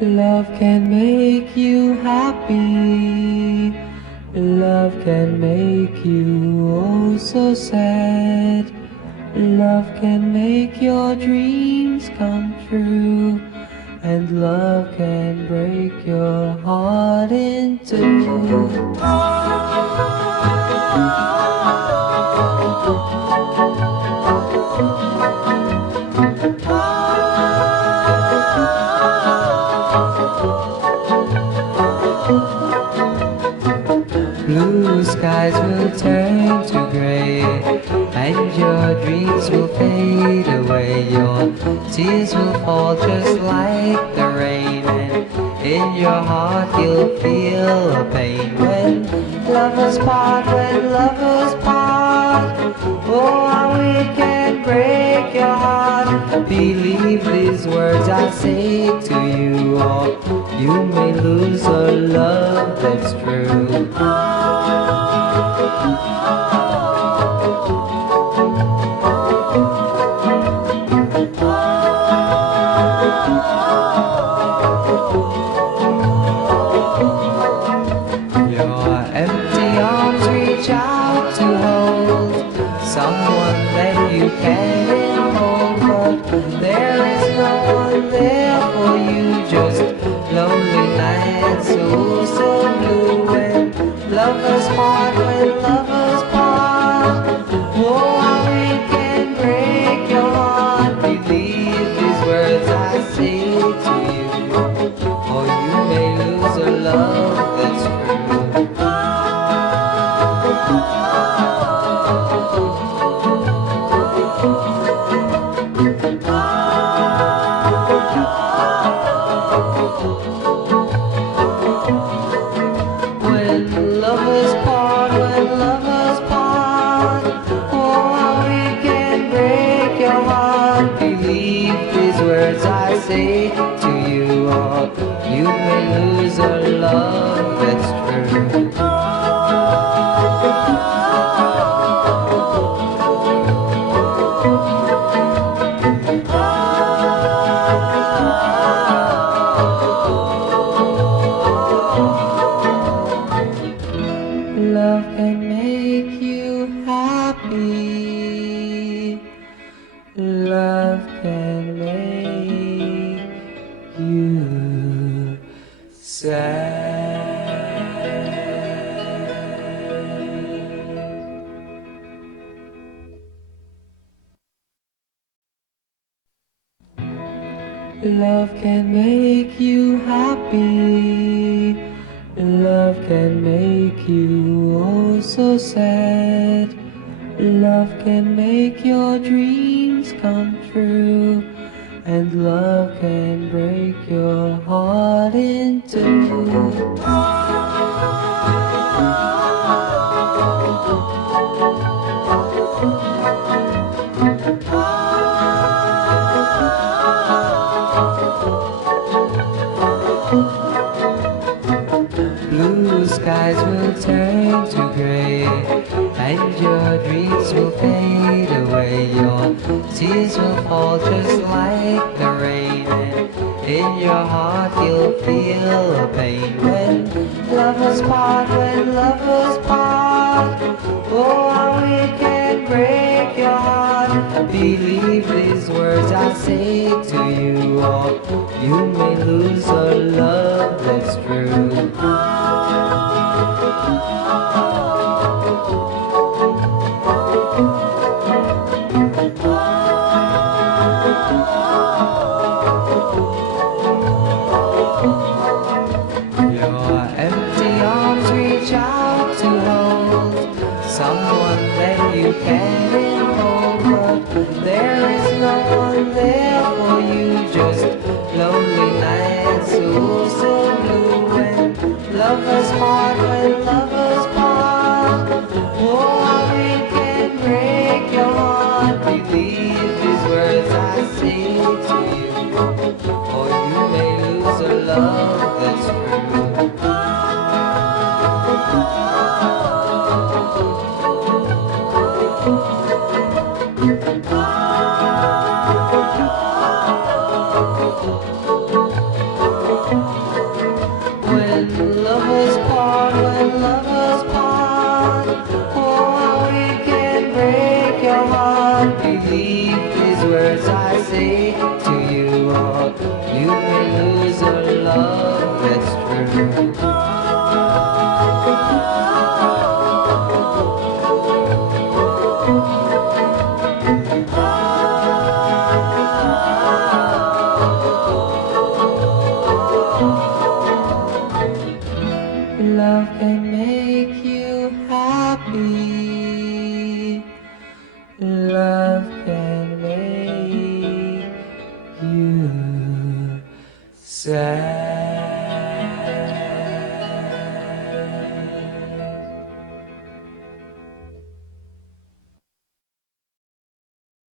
Love can make you happy. Love can make you oh so sad. Love can make your dreams come true. And love can break your heart in two. Blue skies will turn to gray, and your dreams will fade away. Your tears will fall just like the rain, and in your heart you'll feel a pain when lovers part, when lovers part. Oh, how it can break your heart. Believe these words I say to you, or you may lose a love that's true. Your empty arms reach out to hold someone that you can't hold, but there is no one there for you. Just lonely nights, so blue when lovers part, when lovers part. Oh, how it can break your heart. Believe these words I say to you, or you may lose a love that's true. When lovers part, when lovers part, oh, how it can break your heart. Believe these words I say to you, or you may lose a love that's true. Love can make you happy. Love can make you sad. Love can make you happy. Love can make you oh so sad. Love can make your dreams come true. And love can break your heart in two. Blue skies will turn to gray, and your dreams will fade away. Your tears will fall just like the rain, and in your heart you'll feel a pain when lovers part, when lovers part. Oh, how it can break your heart. Believe these words I say to you, or you may lose a love that's true. Your empty arms reach out to hold someone that you can't hold, but there is no one there for you. Just lonely nights, so blue when lovers part, when lovers part. Oh, how it can break your heart. Believe these words I say to you, or you may lose a love that's true. say to you, or you may lose your love, that's true. Love can make you happy. Love can make you sad.